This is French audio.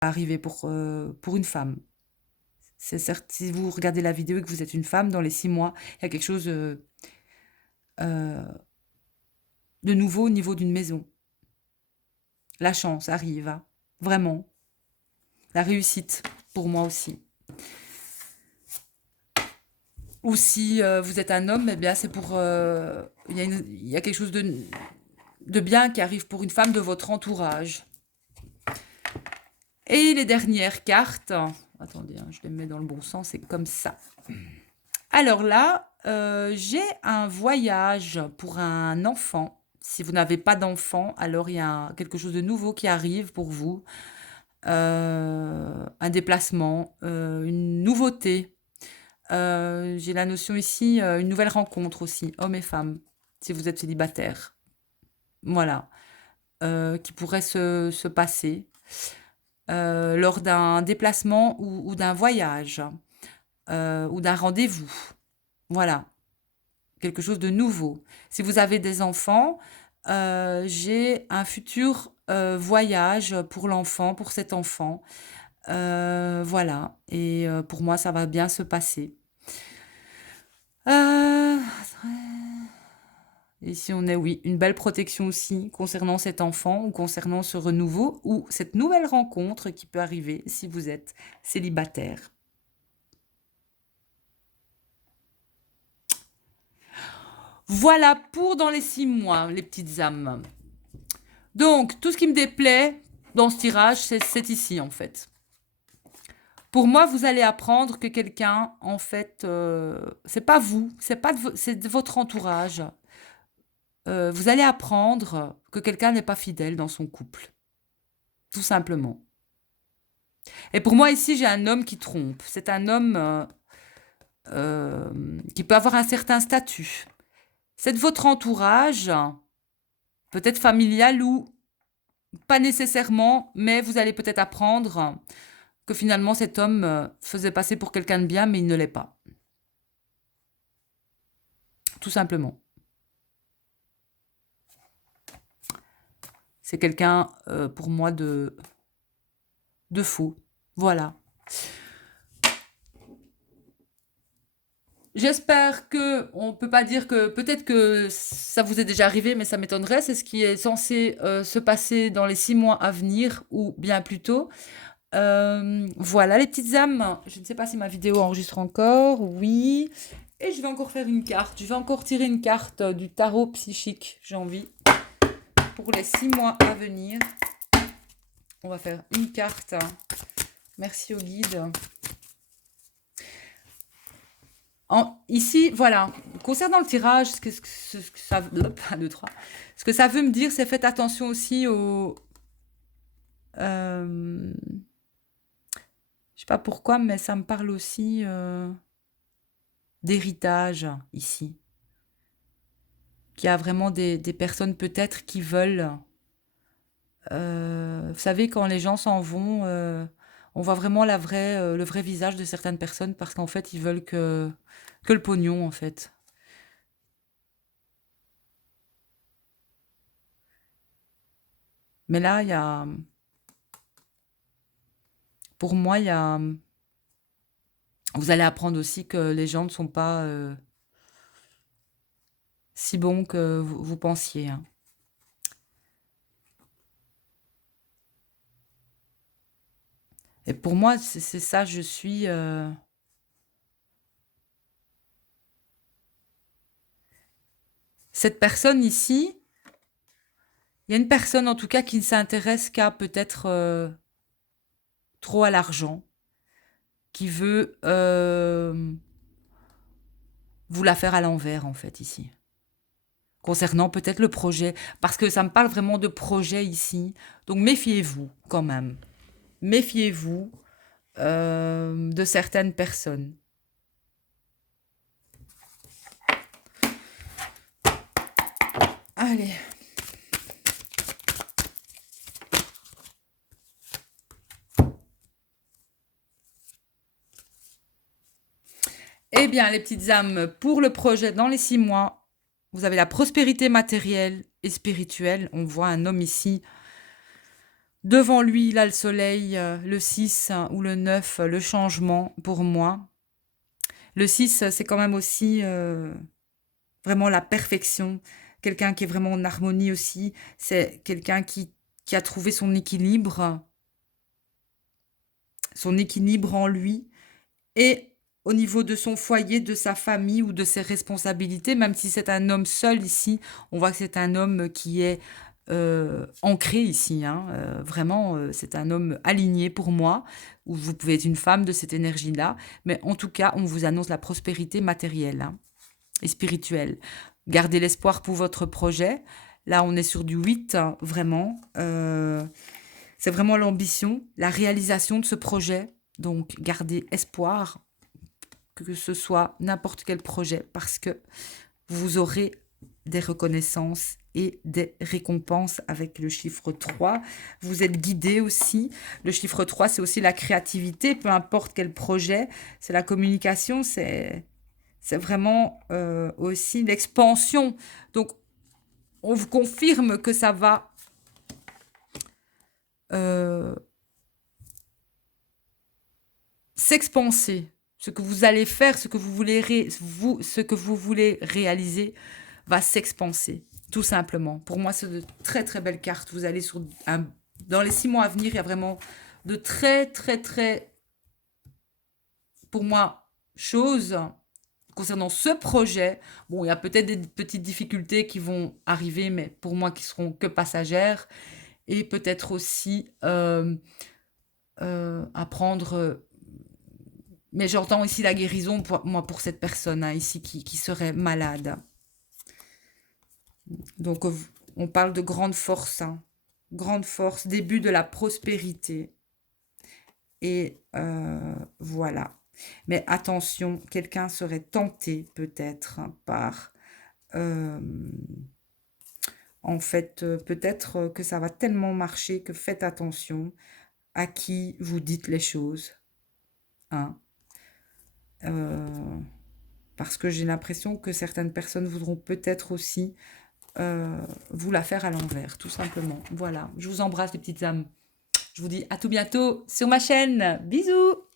arriver pour une femme. C'est certes, si vous regardez la vidéo et que vous êtes une femme, dans les 6 mois, il y a quelque chose de nouveau au niveau d'une maison. La chance arrive, hein, vraiment. La réussite, pour moi aussi. Ou si vous êtes un homme, eh bien c'est pour... il y a quelque chose de bien qui arrive pour une femme de votre entourage. Et les dernières cartes... Attendez, hein, je les mets dans le bon sens, c'est comme ça. Alors là, j'ai un voyage pour un enfant. Si vous n'avez pas d'enfant, alors il y a quelque chose de nouveau qui arrive pour vous. Un déplacement, une nouveauté. J'ai la notion ici, une nouvelle rencontre aussi, hommes et femmes, si vous êtes célibataire. Voilà, qui pourrait se passer lors d'un déplacement ou d'un voyage ou d'un rendez-vous. Voilà, quelque chose de nouveau. Si vous avez des enfants, j'ai un futur voyage pour l'enfant, pour cet enfant. Voilà, et pour moi, ça va bien se passer. Euh, Ici, on a, oui, une belle protection aussi concernant cet enfant ou concernant ce renouveau ou cette nouvelle rencontre qui peut arriver si vous êtes célibataire. Voilà pour dans les 6 mois, les petites âmes. Donc, tout ce qui me déplaît dans ce tirage, c'est ici, en fait. Pour moi, vous allez apprendre que quelqu'un, en fait, c'est pas vous, c'est de votre entourage. Vous allez apprendre que quelqu'un n'est pas fidèle dans son couple, tout simplement. Et pour moi, ici, j'ai un homme qui trompe. C'est un homme qui peut avoir un certain statut. C'est de votre entourage, peut-être familial ou pas nécessairement, mais vous allez peut-être apprendre que finalement cet homme faisait passer pour quelqu'un de bien, mais il ne l'est pas. Tout simplement. C'est quelqu'un, pour moi, de faux. Voilà. J'espère que, on peut pas dire que, peut-être que ça vous est déjà arrivé, mais ça m'étonnerait. C'est ce qui est censé se passer dans les 6 mois à venir, ou bien plus tôt. Voilà les petites âmes. Je ne sais pas si ma vidéo enregistre encore. Oui. Et je vais encore faire une carte. Je vais encore tirer une carte du tarot psychique, j'ai envie. Pour les 6 mois à venir. On va faire une carte. Merci au guide. Ici, voilà. Concernant le tirage, ce que ça, 1, 2, 3. Ce que ça veut me dire, c'est faites attention aussi au... je sais pas pourquoi, mais ça me parle aussi d'héritage ici. Qu'il y a vraiment des personnes peut-être qui veulent... vous savez, quand les gens s'en vont, on voit vraiment le vrai visage de certaines personnes parce qu'en fait, ils veulent que le pognon, en fait. Mais là, il y a... Pour moi, il y a... Vous allez apprendre aussi que les gens ne sont pas si bons que vous pensiez, hein. Et pour moi, c'est ça, je suis... Cette personne ici, il y a une personne en tout cas qui ne s'intéresse qu'à peut-être trop à l'argent, qui veut vous la faire à l'envers en fait ici. Concernant peut-être le projet, parce que ça me parle vraiment de projet ici. Donc méfiez-vous quand même. Méfiez-vous de certaines personnes. Allez. Eh bien, les petites âmes, pour le projet dans les 6 mois, vous avez la prospérité matérielle et spirituelle. On voit un homme ici Devant lui, il a le soleil, le 6 ou le 9, le changement pour moi. Le 6, c'est quand même aussi vraiment la perfection. Quelqu'un qui est vraiment en harmonie aussi. C'est quelqu'un qui a trouvé son équilibre en lui. Et au niveau de son foyer, de sa famille ou de ses responsabilités, même si c'est un homme seul ici, on voit que c'est un homme qui est ancré ici, hein, vraiment, c'est un homme aligné pour moi, ou vous pouvez être une femme de cette énergie-là, mais en tout cas, on vous annonce la prospérité matérielle, hein, et spirituelle. Gardez l'espoir pour votre projet. Là, on est sur du 8, hein, vraiment. C'est vraiment l'ambition, la réalisation de ce projet. Donc, gardez espoir que ce soit n'importe quel projet parce que vous aurez des reconnaissances et des récompenses avec le chiffre 3. Vous êtes guidé aussi. Le chiffre 3, c'est aussi la créativité, peu importe quel projet. C'est la communication, c'est vraiment aussi l'expansion. Donc, on vous confirme que ça va euh, s'expanser. Ce que vous allez faire, ce que vous voulez, ce que vous voulez réaliser va s'expanser, tout simplement. Pour moi, c'est de très très belles cartes. Vous allez dans les 6 mois à venir, il y a vraiment de très très très, pour moi, choses concernant ce projet. Bon, il y a peut-être des petites difficultés qui vont arriver, mais pour moi, qui seront que passagères. Et peut-être aussi apprendre. Mais j'entends ici la guérison, pour, moi, pour cette personne, hein, ici qui serait malade. Donc, on parle de grande force, hein. Grande force, début de la prospérité. Et voilà. Mais attention, quelqu'un serait tenté peut-être, hein, par... euh, en fait, peut-être que ça va tellement marcher que faites attention à qui vous dites les choses, hein. Euh, Parce que j'ai l'impression que certaines personnes voudront peut-être aussi vous la faire à l'envers, tout simplement. Voilà, je vous embrasse les petites âmes. Je vous dis à tout bientôt sur ma chaîne. Bisous!